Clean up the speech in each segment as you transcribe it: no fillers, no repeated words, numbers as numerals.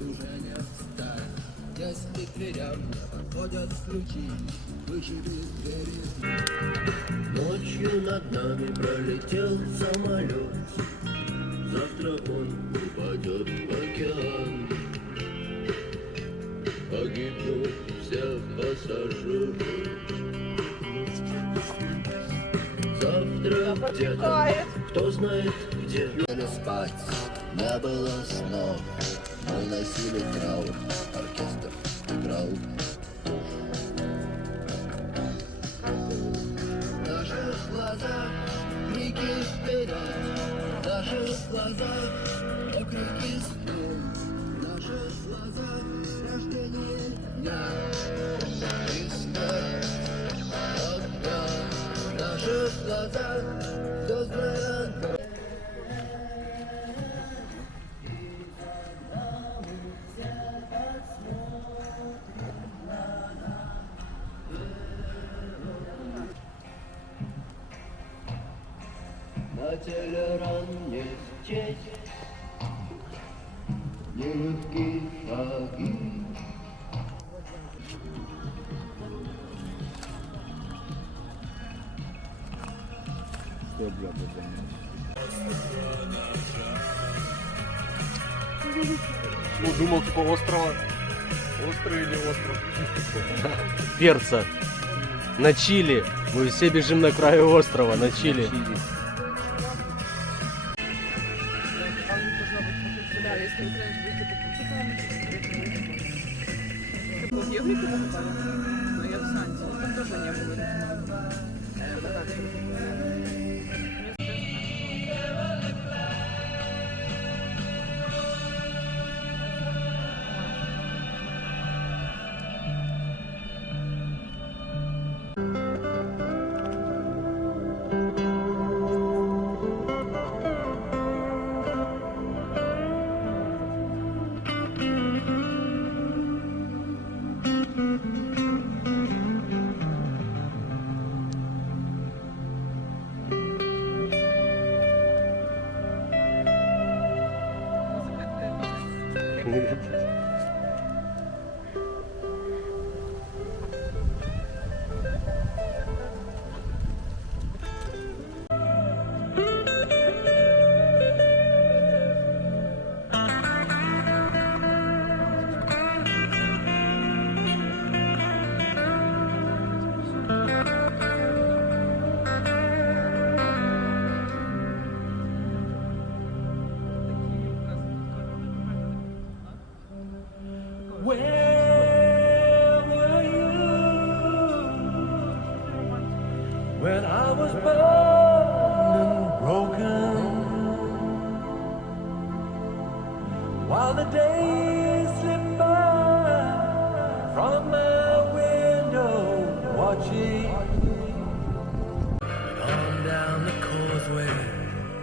уже не встать. Если к дверям подходят ключи, вышибли двери. Ночью над нами пролетел самолет, завтра он упадет в океан. Погибнут все пассажиры. Завтра где-то, кто знает где. Не спать, не было снов. Мы носили траур, оркестр играл. В наших глазах крики вперед, в наших глазах окрики струн, в наших глазах рождение дня и смерть одна. В наших глазах звездная ночь. На телеран есть честь, нелегкие шаги. Ну, думал, типа острова. Острый или остров? Перца. На чили. Мы все бежим на краю острова, на чили. Where were you when I was born and broken? While the days slip by from my window, watching on down the causeway.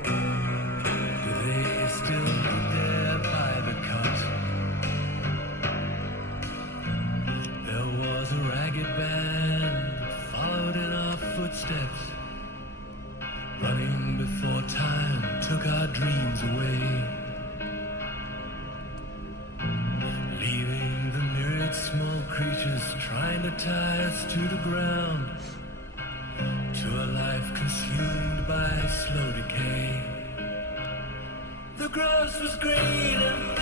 Do they still be there by the cut? There was a ragged band that followed in our footsteps, running before time took our dreams away, leaving the myriad small creatures trying to tie us to the ground, to a life consumed by slow decay. The grass was green and